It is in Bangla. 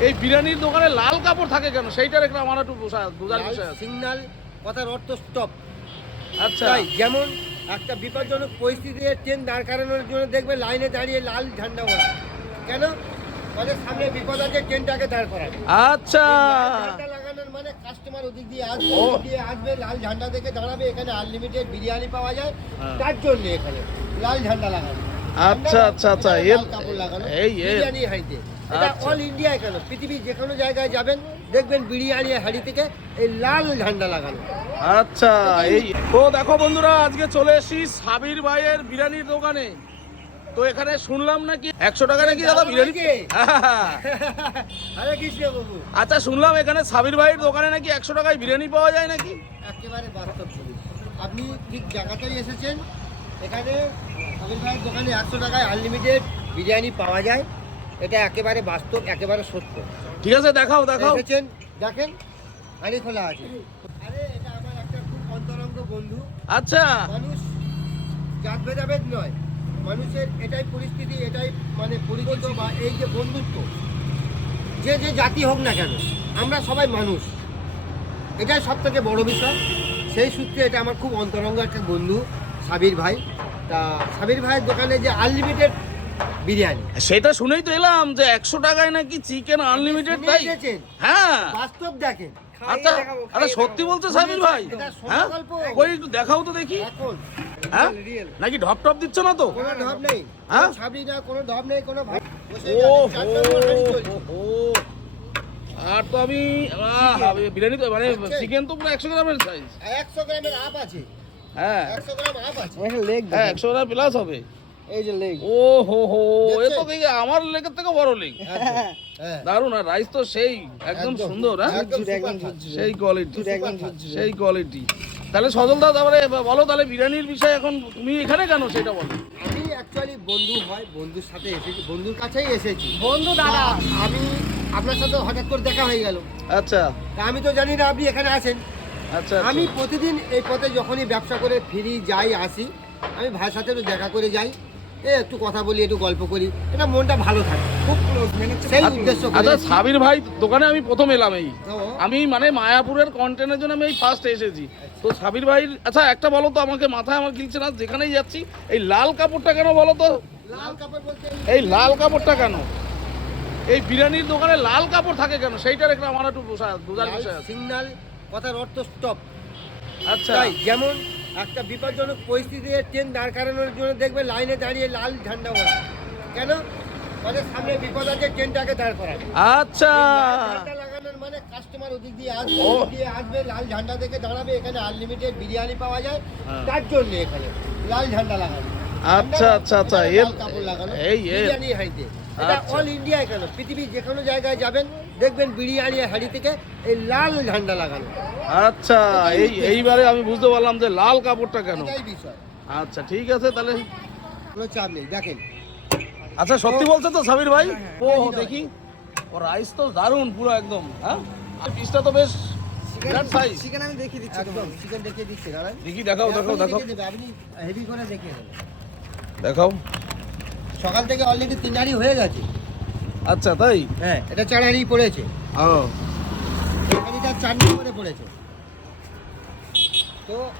এই বিরিয়ানির দোকানে লাল কাপড় থাকে কেন? সেইটার একটা আমার একটু বোঝা- বোঝার বিষয় আছে। সিগন্যাল কথার অর্থ স্টপ আচ্ছা। যেমন একটা বিপজ্জনক পরিস্থিতিতে ট্রেন দাঁড় করানোর জন্য দেখবে লাইনে দাঁড়িয়ে লাল ঝান্ডা ওড়া কেন? তাদের সামনে বিপদ আছে ট্রেনটাকে দাঁড় করাবে। আচ্ছা। লাগানোর মানে কাস্টমার ওদিক দিয়ে আসবে। দিয়ে আসবে লাল ঝান্ডা থেকে দাঁড়াবে এখানে আনলিমিটেড বিরিয়ানি পাওয়া যায়। হ্যাঁ। তার জন্য এখানে লাল ঝান্ডা লাগানো। আচ্ছা, আচ্ছা, আচ্ছা, এর- কাপড় লাগানো এই, বিরিয়ানি হাঁড়িতে। এটা আচ্ছা। অল ইন্ডিয়ায় কেন? পৃথিবীর যে কোনো জায়গায় যাবেন দেখবেন বিরিয়ানি হাঁড়ি থেকে এই লাল ঝান্ডা লাগানো। আচ্ছা এই তো দেখো বন্ধুরা আজকে চলে এসেছি সাবির ভাইয়ের বিরিয়ানির দোকানে। তো এখানে শুনলাম নাকি একশো টাকা নাকি দাদা বিরিয়ানি? কে? হ্যাঁ। কৃষ্ণ বাবু আচ্ছা শুনলাম এখানে সাবির ভাইয়ের দোকানে নাকি একশো টাকায় বিরিয়ানি পাওয়া যায় নাকি? একেবারে বাস্তব আপনি ঠিক জায়গাতেই এসেছেন এখানে আমির ভাইয়ের দোকানে একশো টাকায় আনলিমিটেড বিরিয়ানি পাওয়া যায়। এটা একেবারে বাস্তব একেবারে সত্য। ঠিক আছে দেখাও দেখাও। এসেছেন দেখেন হাঁড়ি খোলা আছে। আরে এটা আমার একটা খুব অন্তরঙ্গ বন্ধু। আচ্ছা। মানুষ জাত ভেদাভেদ নয়। মানুষের এটাই পরিস্থিতি এটাই মানে পরিচিত বা এই যে বন্ধুত্ব। যে যে জাতি হোক না কেন আমরা সবাই মানুষ। এটাই সব থেকে বড় বিষয়। সেই সূত্রে এটা আমার খুব অন্তরঙ্গ একটা বন্ধু। সাবির ভাই। তা সাবির ভাইয়ের দোকানে যে আনলিমিটেড বিরিয়ানি। সেটা শুনেই তো এলাম যে একশো টাকায় নাকি চিকেন আনলিমিটেড তাই? হ্যাঁ। বাস্তব দেখেন। আচ্ছা আরে সত্যি বলছো সাবির ভাই? হ্যাঁ। ওই একটু দেখাও তো দেখি। হ্যাঁ? নাকি ঢপ টপ দিচ্ছ না তো? কোনো ঢপ নেই। হ্যাঁ? না কোনো ঢপ নেই কোনো ভাই। ও চলছে। আর তো আমি বিরিয়ানি তো মানে। চিকেন তো পুরো একশো গ্রামের সাইজ একশো গ্রামের আপ আছে। হ্যাঁ। একশো গ্রাম হ্যাঁ একশো গ্রাম প্লাস হবে। এই যে লেগ ও হো হো এ তো দেখি আমার লেগের থেকে বড় লেগ হ্যাঁ দারুণ আর রাইস তো সেই একদম সুন্দর হ্যাঁ? একদম একদম সেই কোয়ালিটি সেই কোয়ালিটি তাহলে সজল দা তারপরে বলো তাহলে বিরিয়ানির বিষয়ে এখন তুমি এখানে কেন সেটা বলো। আমি অ্যাকচুয়ালি বন্ধু হয় বন্ধুর সাথে এসেছি বন্ধুর কাছেই এসেছি। বন্ধু দাদা। আমি আপনার সাথে হঠাৎ করে দেখা হয়ে গেল। আচ্ছা। তা আমি তো জানি না আপনি এখানে আছেন। আচ্ছা আমি প্রতিদিন এই পথে যখনই ব্যবসা করে ফিরি যাই আসি আমি ভাইয়ের সাথে একটু দেখা করে যাই। এ একটু কথা বলি একটু গল্প করি। এটা মনটা ভালো থাকে। খুব ক্লোজ সেই উদ্দেশ্য আচ্ছা সাবির ভাই দোকানে আমি প্রথম এলাম এই। তো? আমি মানে মায়াপুরের কন্টেন্টের জন্য আমি এই ফার্স্ট এসেছি। তো সাবির ভাই আচ্ছা একটা বলো তো আমাকে মাথায় আমার গিলছে না যেখানেই যাচ্ছি এই লাল কাপড়টা কেন বলো তো? লাল কাপড় বলতে এই লাল কাপড়টা কেন? এই বিরিয়ানির দোকানে লাল কাপড় থাকে কেন? সেইটার একটা আমার একটু বোঝা- বোঝার বিষয় সিগন্যাল কথার অর্থ স্টপ আচ্ছা। যেমন একটা বিপজ্জনক পরিস্থিতিতে ট্রেন দাঁড় করানোর জন্য দেখবে লাইনে দাঁড়িয়ে লাল ঝান্ডা ওড়া কেন? তাদের সামনে বিপদ আছে ট্রেনটাকে দাঁড় করাবে। আচ্ছা। লাগানোর মানে কাস্টমার ওদিক দিয়ে আসবে। দিয়ে আসবে লাল ঝান্ডা থেকে দাঁড়াবে এখানে আনলিমিটেড বিরিয়ানি পাওয়া যায়। হ্যাঁ। তার জন্য এখানে লাল ঝান্ডা লাগানো। আচ্ছা আচ্ছা আচ্ছা কাপড় লাগানো এই বিরিয়ানি হাঁড়িতে এটা আচ্ছা। অল ইন্ডিয়ায় কেন পৃথিবীর যে কোনো জায়গায় যাবেন দেখবেন বিরিয়ানি হাঁড়ি থেকে এই লাল ঝান্ডা লাগানো। আচ্ছা এই এইবারে আমি বুঝতে পারলাম যে লাল কাপড়টা কেন। এটাই বিষয়। আচ্ছা ঠিক আছে তাহলে কোনো চাপ নেই দেখেন। আচ্ছা সত্যি বলছো তো সাবির ভাই? ও দেখি। ও রাইস তো দারুণ পুরো একদম হ্যাঁ? আর পিসটা তো বেশ বিরাট সাইজ চিকেন আমি দেখিয়ে দিচ্ছি একদম। চিকেন দেখিয়ে দিচ্ছে দাঁড়ান। দেখি দেখাও দেখাও দেখাও। আপনি হেভি করে দেখিয়ে দেখাও। সকাল থেকে অলরেডি তিন হয়ে গেছে। আচ্ছা তাই? হ্যাঁ এটা চার হাঁড়ি পড়েছে। ও। হাঁড়িটা চার করে পড়েছে। তো